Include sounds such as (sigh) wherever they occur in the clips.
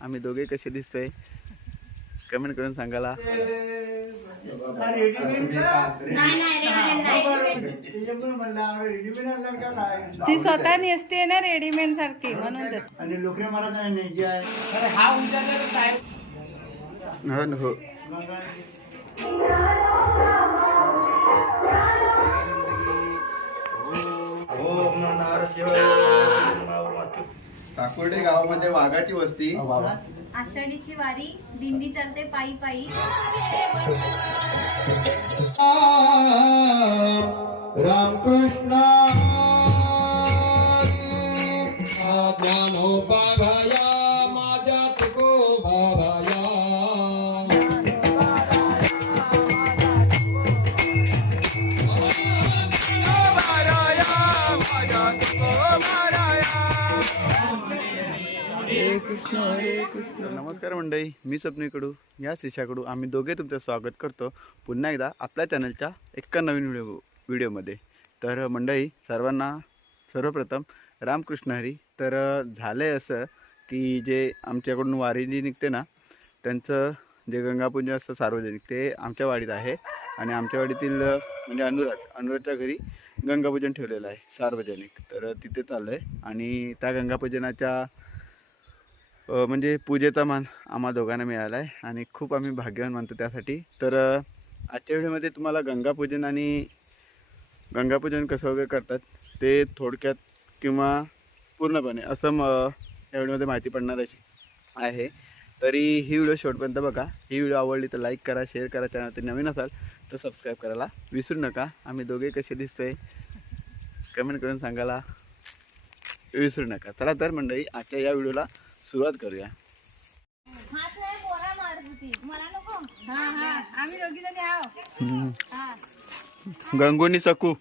आम्ही दोघे कसे दिसतोय? कमेंट करून सांगाला ती स्वतः नेसते ना रेडीमेड सारखी म्हणून तस. आणि लोकरे महाराज जे आहे. हो न हो ओम नमः साकोर्डे गावामध्ये वाघाची वस्ती. आषाढीची वारी दिंडी चालते पायी पायी. रामकृष्ण ज्ञानोपाभया कृष्ण हरे कृष्ण. नमस्कार मंडळी मी स्वप्नीकडू या श्रीषाकडू आम्ही दोघे तुमचं स्वागत करतो. पुन्हा एकदा आपल्या चॅनलच्या एका नवीन व्हिडिओ व्हिडिओमध्ये तर मंडळी सर्वांना सर्वप्रथम रामकृष्ण हरी. तर झालं आहे असं की जे आमच्याकडून वारी जी निघते ना त्यांचं जे गंगापूजन असतं सार्वजनिक ते आमच्या वाडीत आहे. आणि आमच्या वाडीतील म्हणजे अनुराज अनुराजच्या घरी गंगापूजन ठेवलेलं आहे सार्वजनिक. तर तिथे चाललं आहे आणि त्या गंगापूजनाच्या म्हणजे पूजेचा मान आम्हा दोघांना मिळाला आहे आणि खूप आम्ही भाग्यवान मानतो त्यासाठी. तर आजच्या व्हिडिओमध्ये तुम्हाला गंगापूजन आणि गंगापूजन कसं वगैरे करतात ते थोडक्यात किंवा पूर्णपणे असं म या व्हिडिओमध्ये माहिती पडणारच आहे. तरी ही व्हिडिओ शेवटपर्यंत बघा. ही व्हिडिओ आवडली तर लाईक करा शेअर करा. चॅनलवरती ते नवीन असाल तर सबस्क्राईब करायला विसरू नका. आम्ही दोघे कसे दिसतोय कमेंट करून सांगायला विसरू नका. चला तर मंडळी आजच्या या व्हिडिओला सुरुवात करूया. हा हा. हा. गंगोनी सकू.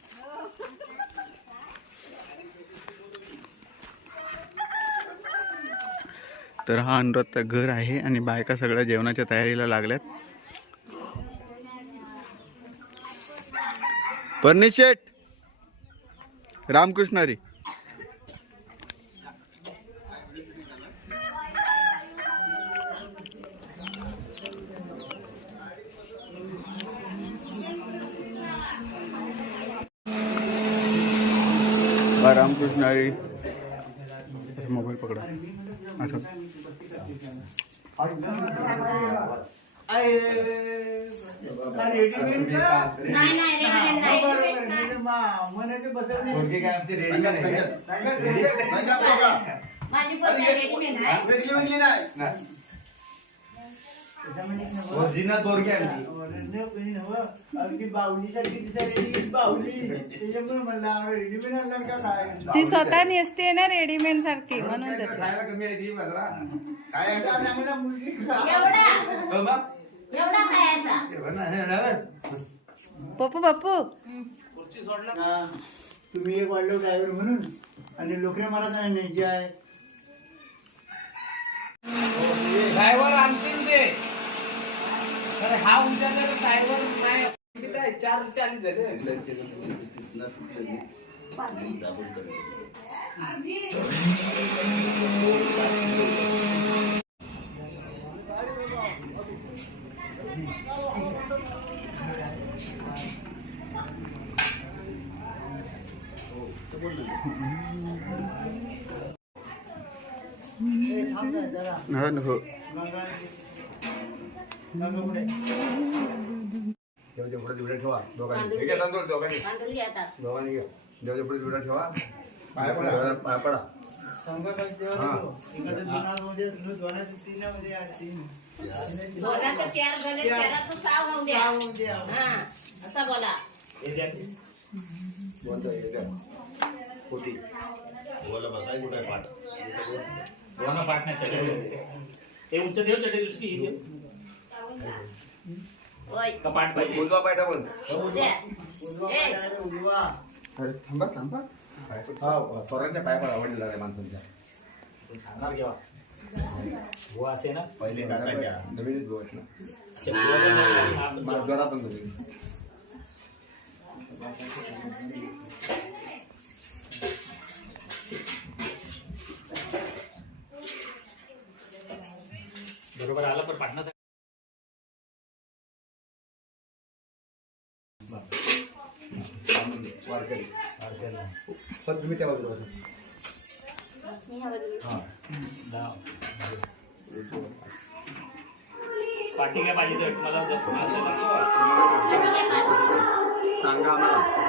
तर हा अनुराधचं घर आहे आणि बायका सगळ्या जेवणाच्या तयारीला लागल्यात. परनी शेठ. बा रामकृष्ण हरी. मोबाईल पकडा. रेडीमेड नाही. ओरिजिनल पोरगी आहे अगदी बावलीसारखी दिसायची बावली त्याच्यामुळे म्हणलं रेडीमेड आणला का काय ती स्वतः नेसते ना रेडीमेड सारखी म्हणून तस खायला कमी आहे ती बघा. काय चांगला मुलगी एवढा? एवढा खायचा? पप्पू पप्पू. हा. तुम्ही एक वाढलो ड्रायव्हर म्हणून. आणि लोकरे महाराज जे आहे. ड्रायव्हर आणतील ते. हा उद्या जर ड्रायव्हर नाही किती आहे? चार चाळीस झाले हो हो देवाच्या पुढे दिवड्या ठेवा दोघांनी दोघांनी दोघांनी घ्या देवाच्या पुढे दिवड्या ठेवा पाय पडा. देवाला पाय पडा दोनाचं चार गले चाराचं सहा बोला चटई ते उच्च देव चटे दुसरी पाहिजे उजवा अरे थांबा थांबा. हा पडा आवडलेला आहे माणसांच्या. सांगणार केव्हा? हो असे ना. पहिले काकाच्या. नवीनच भाऊ आहेत ना. नवीन. बरोबर आला पण पाटणा वारकरी पण तुम्ही त्या बाजूला बसा. पाठी काय पाहिजे तर मला जप- असं सांगा आम्हाला.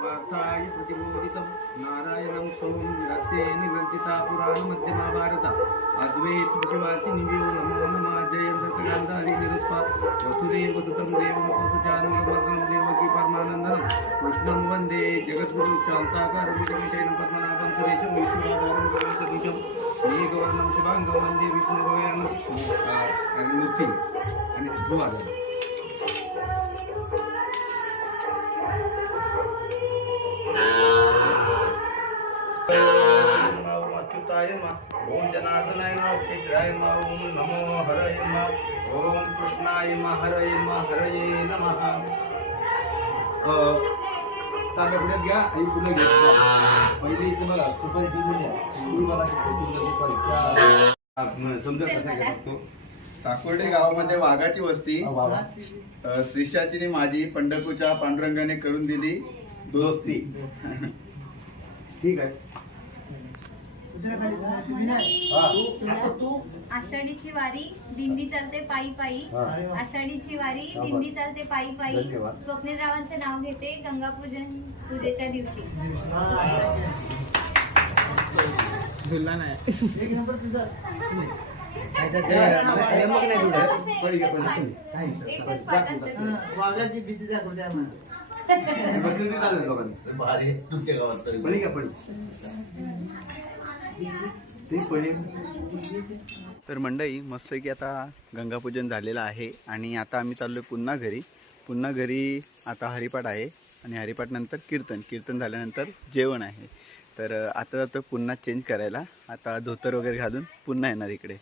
पार्थाय प्रतिबोधितं नारायणं గీతా పురాణ మధ్యమ భారత. అద్వైత శివాసిని నమో నమ జయం సత్యకాంత హరి నిరుత్ప. వసుదేవ సుతం దేవం వసుజానం వర్గం దేవకి పరమానందనం. కృష్ణం వందే జగద్గురు శాంతాకారం విజయం పద్మనాభం సురేశం విశ్వాధారం సదృశం ఏ గవర్ణం శివాంగం వందే విష్ణు గవర్ణం. మూర్తి. అని ధ్రువాదారం ओम जनार्दनाय नमः ओम केशवाय नमः ओम नमो हरये नमः। ओम कृष्णाय नमः हरये नमः हरये नमः। अ, तांब्या पुढ्यात घ्या आई पुढे घ्या. पहिले इथे बघा सुपारी ठेवून द्या तुम्ही मला सुंदर सुपारी. त्या म, समजा कसा घ्या साकोर्डे गावामध्ये वाघाची वस्ती. श्रीशाची माझी पंढरपूरच्या पांडुरंगाने करून दिली. दोस्ती. (laughs) ठीक आहे. हा. तू आषाढीची वारी दिंडी चालते पायी पायी. आषाढीची वारी दिंडी. चालते पायी पायी. धन्यवाद. स्वप्नील रावांचे नाव घेते गंगा पूजन पूजेच्या दिवशी. एक नंबर तुझा. वाघाची भीती दाखवते आम्हाला. भारी तुमच्या गावात तरी. पडी तर मंडई मस्त की आता गंगापूजन झालेलं आहे आणि आता आम्ही चाललो पुन्हा घरी. पुन्हा घरी आता हरिपाठ आहे आणि हरिपाठनंतर कीर्तन. कीर्तन झाल्यानंतर जेवण आहे. तर आता जातो पुन्हा चेंज करायला. आता धोतर वगैरे घालून पुन्हा येणार इकडे.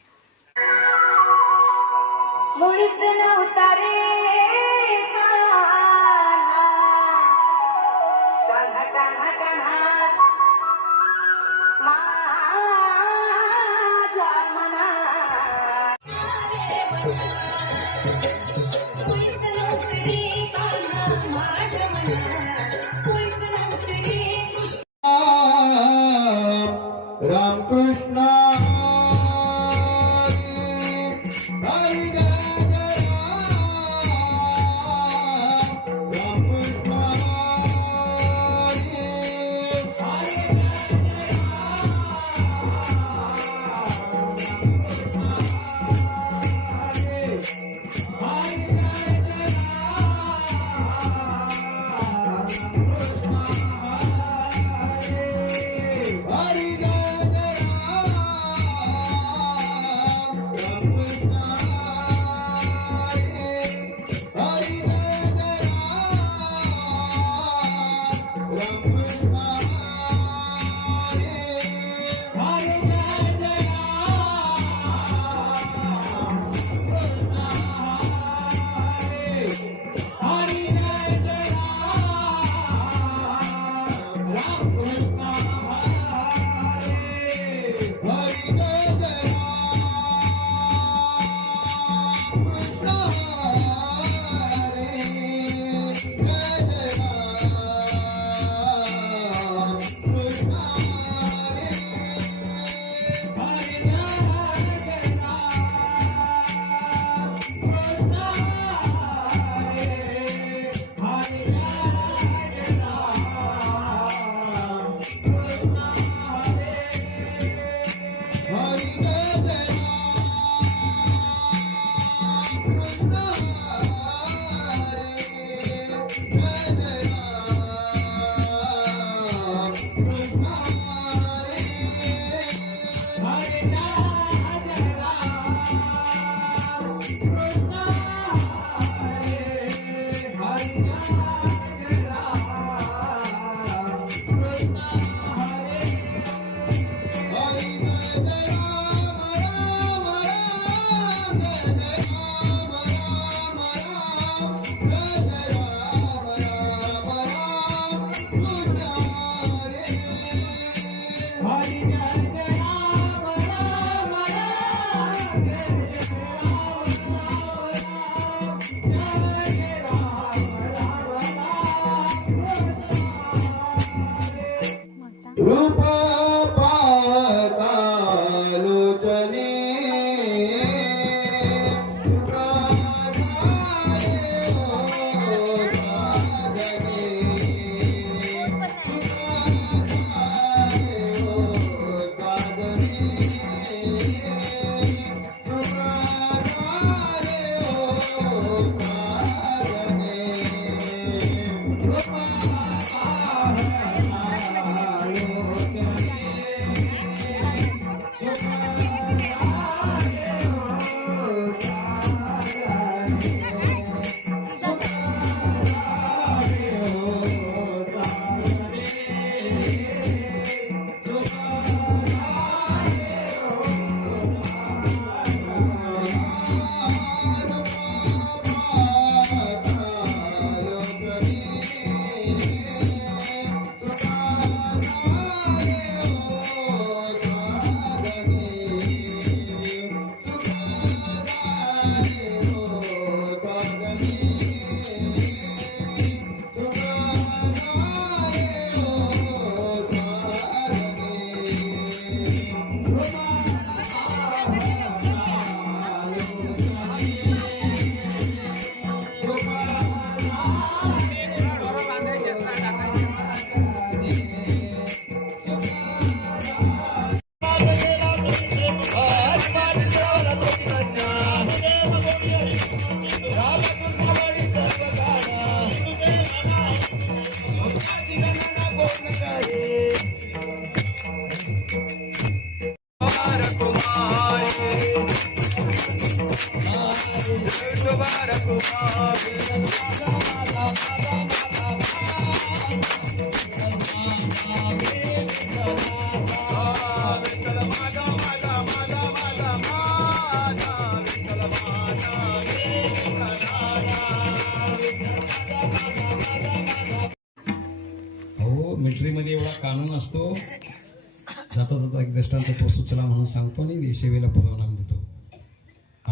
दृष्टांत पोचू चला म्हणून सांगतो आणि सेवेला परवाना देतो.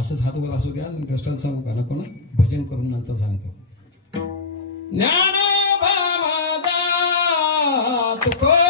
असंच हातवर असू द्या आणि दृष्टांत सांगू का? नको ना? भजन करून नंतर सांगतो. ज्ञान तुको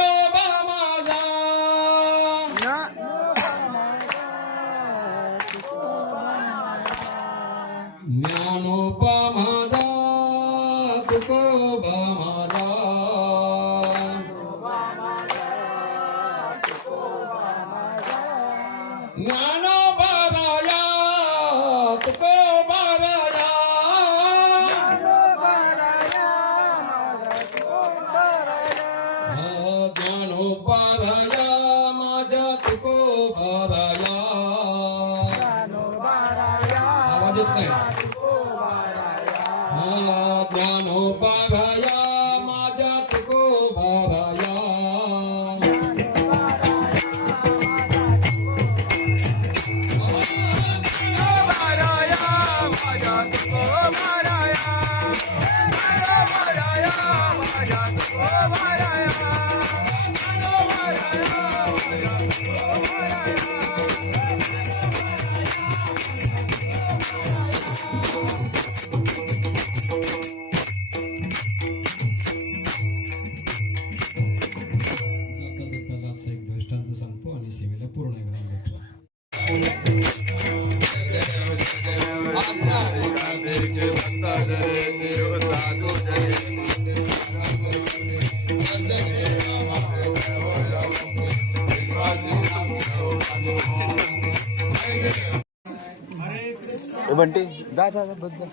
बंटी जा जा जा, बस जा.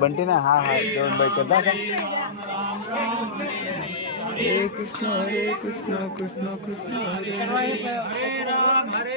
बंटी ना हा हा जेवण बाईक जा जा. हरे कृष्ण हरे कृष्ण कृष्ण कृष्ण हरे हरे.